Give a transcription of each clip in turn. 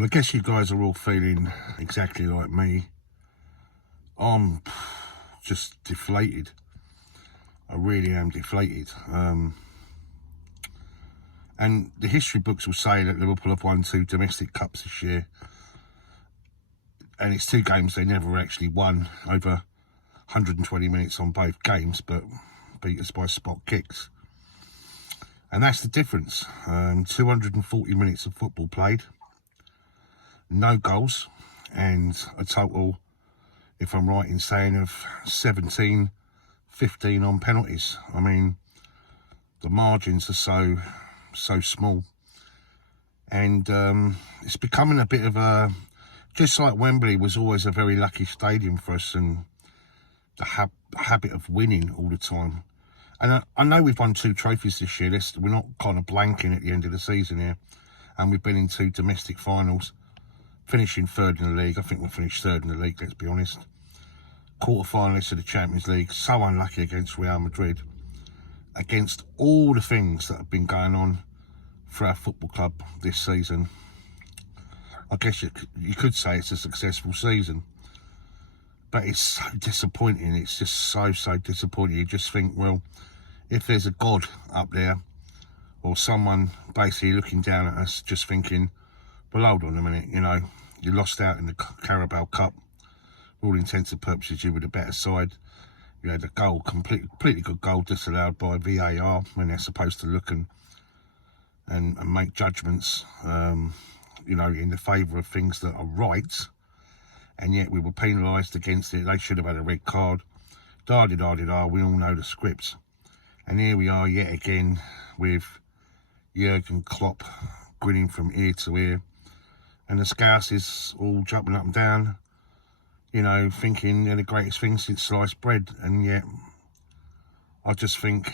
Well, I guess you guys are all feeling exactly like me. I'm just deflated. I really am deflated. And the history books will say that Liverpool have won 2 domestic cups this year. And it's 2 games they never actually won, over 120 minutes on both games, but beat us by spot kicks. And that's the difference. 240 minutes of football played, no goals, and a total, if I'm right in saying, of 17, 15 on penalties. I mean, the margins are so small, and it's becoming a bit of a, just like Wembley was always a very lucky stadium for us, and the habit of winning all the time. And I know we've won 2 trophies this year. We're not kind of blanking at the end of the season here, and we've been in 2 domestic finals, finishing 3rd in the league. I think we'll finish 3rd in the league, let's be honest. Quarter-finalists of the Champions League, so unlucky against Real Madrid. Against all the things that have been going on for our football club this season, I guess you could say it's a successful season. But it's so disappointing. It's just so disappointing. You just think, well, if there's a God up there, or someone basically looking down at us, just thinking, well, hold on a minute, you know, you lost out in the Carabao Cup. For all intents and purposes, you were the better side. You had a goal, completely good goal, disallowed by VAR when they're supposed to look and make judgments, you know, in the favour of things that are right. And yet we were penalised against it. They should have had a red card. Da-di-da-di-da, we all know the scripts. And here we are yet again with Jurgen Klopp grinning from ear to ear. And the Scouse is all jumping up and down, you know, thinking they're the greatest thing since sliced bread. And yet, I just think,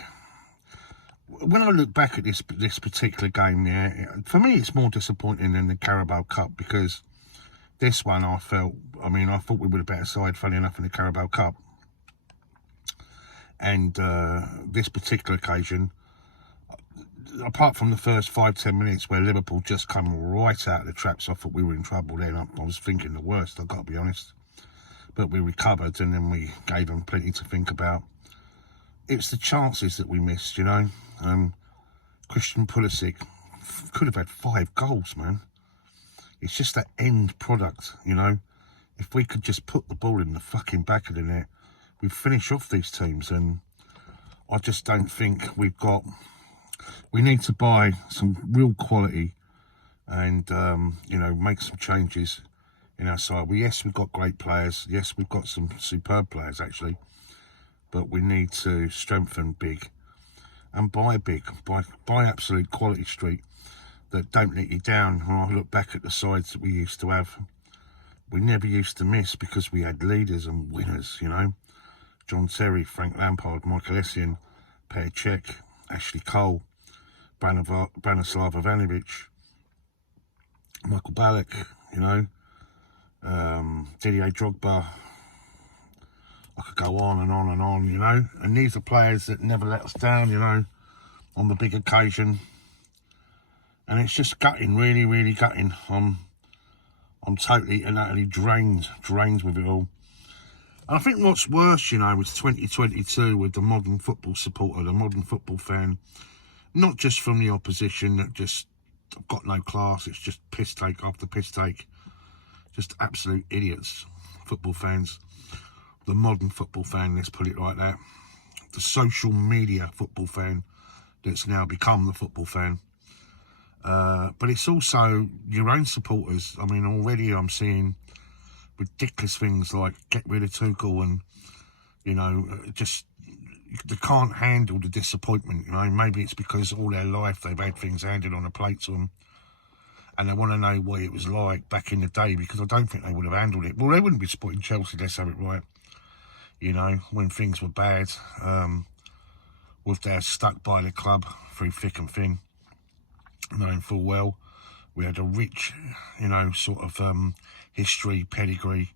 when I look back at this particular game, yeah, for me it's more disappointing than the Carabao Cup, because this one I thought we were the better side, funny enough, in the Carabao Cup. And this particular occasion, apart from the first 5-10 minutes where Liverpool just come right out of the traps, I thought we were in trouble then. I was thinking the worst, I've got to be honest. But we recovered, and then we gave them plenty to think about. It's the chances that we missed, you know. Christian Pulisic could have had 5 goals, man. It's just that end product, you know. If we could just put the ball in the fucking back of the net, we'd finish off these teams. And I just don't think we need to buy some real quality and, you know, make some changes in our side. Yes, we've got great players. Yes, we've got some superb players, actually. But we need to strengthen big and buy big, buy absolute quality street that don't let you down. When I look back at the sides that we used to have, we never used to miss because we had leaders and winners, you know. John Terry, Frank Lampard, Michael Essien, Per Cech, Ashley Cole, Branislav Ivanovic, Michael Ballack, you know, Didier Drogba. I could go on and on and on, you know. And these are players that never let us down, you know, on the big occasion. And it's just gutting, really gutting. I'm totally and utterly drained with it all. And I think what's worse, you know, with 2022, with the modern football supporter, the modern football fan, not just from the opposition that just got no class, it's just piss take after piss take. Just absolute idiots, football fans. The modern football fan, let's put it like that. The social media football fan that's now become the football fan. But it's also your own supporters. I mean, already I'm seeing ridiculous things like get rid of Tuchel, and, you know, just they can't handle the disappointment. You know, maybe it's because all their life they've had things handed on a plate to them, and they want to know what it was like back in the day, because I don't think they would have handled it. Well, they wouldn't be supporting Chelsea, let's have it right. You know, when things were bad, with their stuck by the club through thick and thin, knowing full well we had a rich, you know, sort of history, pedigree,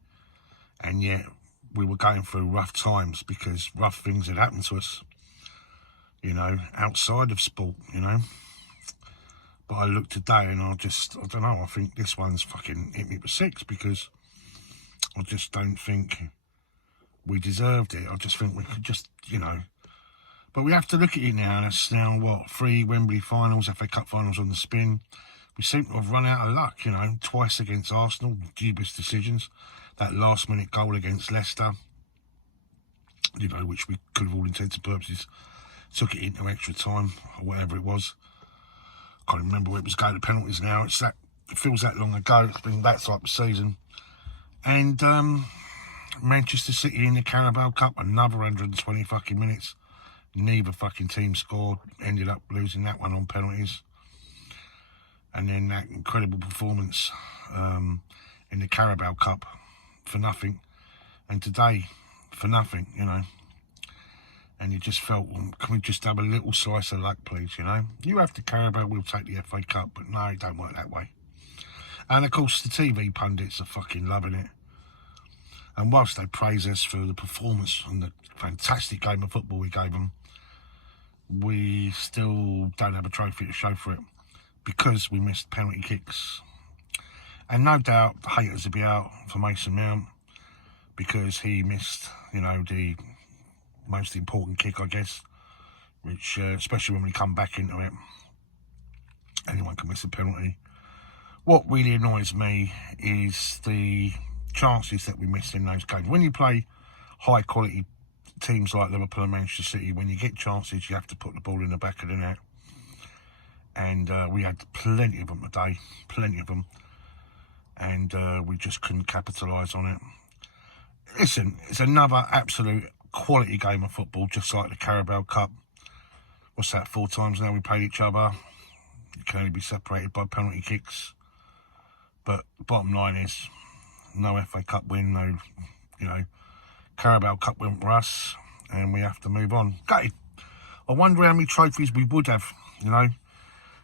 and yet we were going through rough times because rough things had happened to us, you know, outside of sport, you know. But I looked today and I don't know, I think this one's fucking hit me for 6, because I just don't think we deserved it. I just think we could just, But we have to look at it now. That's now, what, 3 Wembley finals, FA Cup finals on the spin. We seem to have run out of luck, twice against Arsenal, dubious decisions. That last-minute goal against Leicester, which we could have, all intents and purposes, took it into extra time, or whatever it was. Can't remember where it was going to penalties now. It feels that long ago. It's been that type of season. And Manchester City in the Carabao Cup, another 120 fucking minutes. Neither fucking team scored. Ended up losing that one on penalties. And then that incredible performance in the Carabao Cup for nothing. And today, for nothing, And you just felt, well, can we just have a little slice of luck, please, You have the Carabao, we'll take the FA Cup. But no, it don't work that way. And, of course, the TV pundits are fucking loving it. And whilst they praise us for the performance and the fantastic game of football we gave them, we still don't have a trophy to show for it, because we missed penalty kicks. And no doubt the haters will be out for Mason Mount, because he missed, the most important kick, I guess, which, especially when we come back into it, anyone can miss a penalty. What really annoys me is the chances that we miss in those games. When you play high quality teams like Liverpool and Manchester City, when you get chances, you have to put the ball in the back of the net. And we had plenty of them today, plenty of them. And we just couldn't capitalise on it. Listen, it's another absolute quality game of football, just like the Carabao Cup. What's that, 4 times now we played each other? You can only be separated by penalty kicks. But bottom line is, no FA Cup win, no, Carabao Cup win for us, and we have to move on. Gutted. I wonder how many trophies we would have,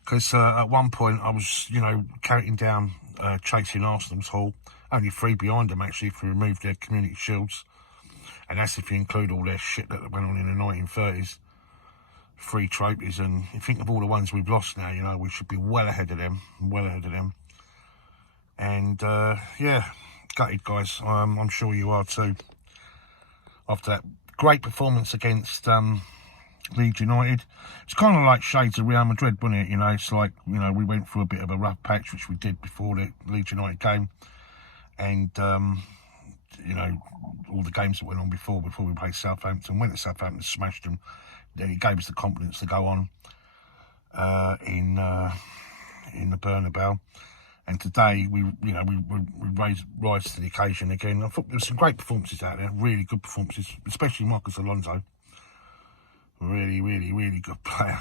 because at one point I was, counting down, chasing Arsenal's haul. Only 3 behind them, actually, if we remove their community shields. And that's if you include all their shit that went on in the 1930s. 3 trophies, and you think of all the ones we've lost now, we should be well ahead of them, And, yeah, gutted, guys. I'm sure you are too. After that great performance against Leeds United. It's kind of like shades of Real Madrid, wasn't it? It's like, we went through a bit of a rough patch, which we did before the Leeds United game. And, all the games that went on before we played Southampton. Went to Southampton, smashed them. Then it gave us the confidence to go on in the Bernabeu. And today we rise to the occasion again. I thought there were some great performances out there, really good performances, especially Marcus Alonso. Really, really, really good player,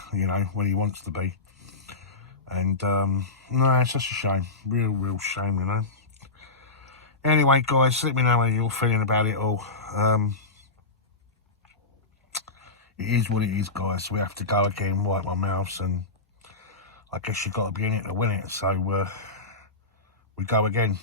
when he wants to be. And no, it's just a shame, real shame, Anyway, guys, let me know how you're feeling about it all. It is what it is, guys. We have to go again, wipe our mouths, and I guess you've got to be in it to win it. So we go again.